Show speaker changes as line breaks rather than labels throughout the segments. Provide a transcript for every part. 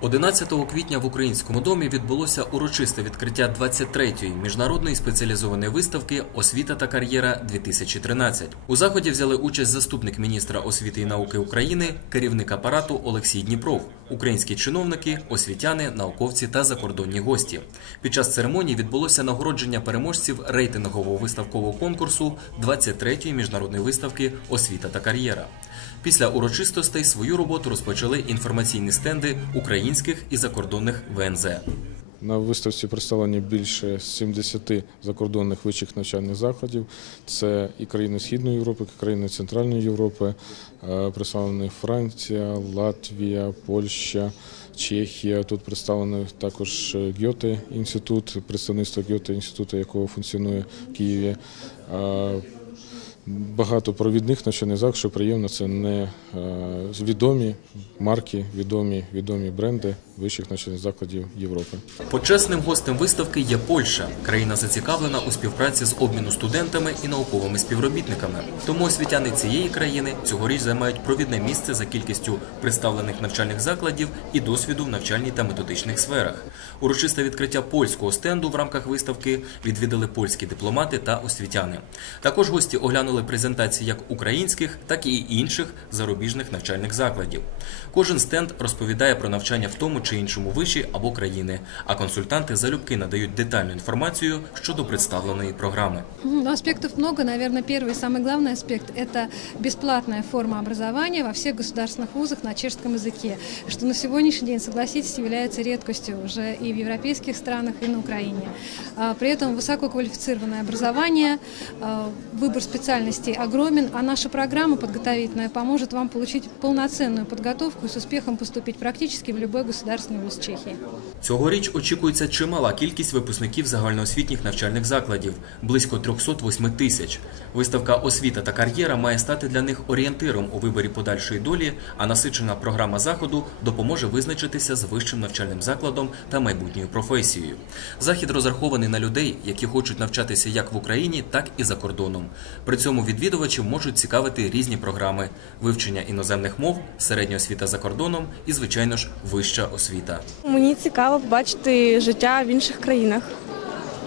11 квітня в українському домі відбулося урочисте відкриття 23-ї міжнародної спеціалізованої виставки Освіта та кар'єра 2013 У заході взяли участь заступник міністра освіти і науки України, керівник апарату Олексій Дніпров, українські чиновники, освітяни, науковці та закордонні гості. Під час церемонії відбулося нагородження переможців рейтингового виставкового конкурсу 23-ї міжнародної виставки Освіта та кар'єра. Після урочистостей свою роботу розпочали інформаційні стенди українських і закордонних ВНЗ.
На виставці представлені більше 70 закордонних вищих навчальних закладів. Це і країни Східної Європи, і країни Центральної Європи. Е, Представлені Франція, Латвія, Польща, Чехія. Тут представлений також Гьоте інститут, представництво Гьоте інституту, якого функціонує в Києві. Багато провідних навчальних закладів, що приємно, це не е, відомі марки, відомі, відомі бренди вищих навчальних закладів Європи.
Почесним гостем виставки є Польща. Країна зацікавлена у співпраці з обміну студентами і науковими співробітниками. Тому освітяни цієї країни цьогоріч займають провідне місце за кількістю представлених навчальних закладів і досвіду в навчальній та методичних сферах. Урочисте відкриття польського стенду в рамках виставки відвідали польські дипломати та освітяни. Також гості оглянули презентації як українських, так і інших зарубіжних навчальних закладів. Кожен стенд розповідає про навчання в тому чи іншому виші або країни, а консультанти залюбки надають детальну інформацію щодо представленої програми.
Ну, Аспектов много. Наверное, первый и самый главный аспект – это бесплатная форма образования во всех государственных вузах на чешском языке, что на сегодняшний день, согласитесь, является редкостью уже и в европейских странах, и на Украине. А, При этом высококвалифицированное образование, а, выбор специальностей огромен, а наша программа подготовительная поможет вам получить полноценную подготовку и с успехом поступить практически в любой государственный вуз Чехии.
Цьогоріч очікується чимала кількість випускників загальноосвітніх навчальних закладів близько 308 тисяч. Виставка освіта та кар'єра має стати для них орієнтиром у виборі подальшої долі, а насичена програма заходу допоможе визначитися з вищим навчальним закладом та майбутньою професією. Захід розрахований на людей, які хочуть навчатися як в Україні, так і за кордоном. При цьому відвідувачів можуть цікавити різні програми: вивчення іноземних мов, середня освіта за кордоном і, звичайно ж, вища освіта.
Мені цікаво побачити життя в інших країнах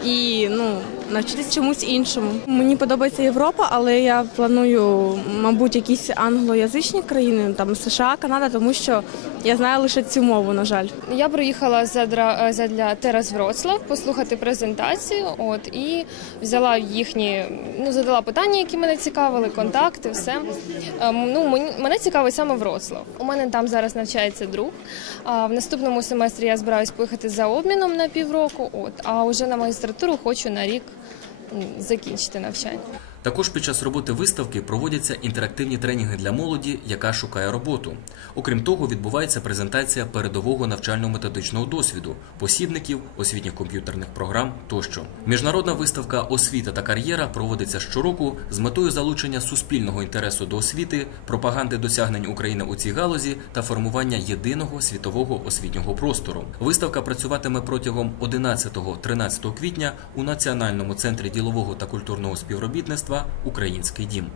і ну, навчитися чомусь іншому. Мені подобається Європа, але я планую, мабуть, якісь англоязичні країни, там США, Канада, тому що я знаю лише цю мову, на жаль.
Я приїхала задра задля Терас Вроцлав послухати презентацію. От і взяла їхні, ну задала питання, які мене цікавили, контакти, все. Ем, ну мене цікавить саме Вроцлав. У мене там зараз навчається друг. А в наступному семестрі я збираюсь поїхати за обміном на півроку. От а вже на магістратуру хочу на рік м, закінчити навчання.
Також під час роботи виставки проводяться інтерактивні тренінги для молоді, яка шукає роботу. Окрім того, відбувається презентація передового навчально-методичного досвіду, посібників, освітніх комп'ютерних програм тощо. Міжнародна виставка Освіта та кар'єра проводиться щороку з метою залучення суспільного інтересу до освіти, пропаганди досягнень України у цій галузі та формування єдиного світового освітнього простору. Виставка працюватиме протягом 11-13 квітня у Національному центрі ділового та культурного співробітництва Український дім.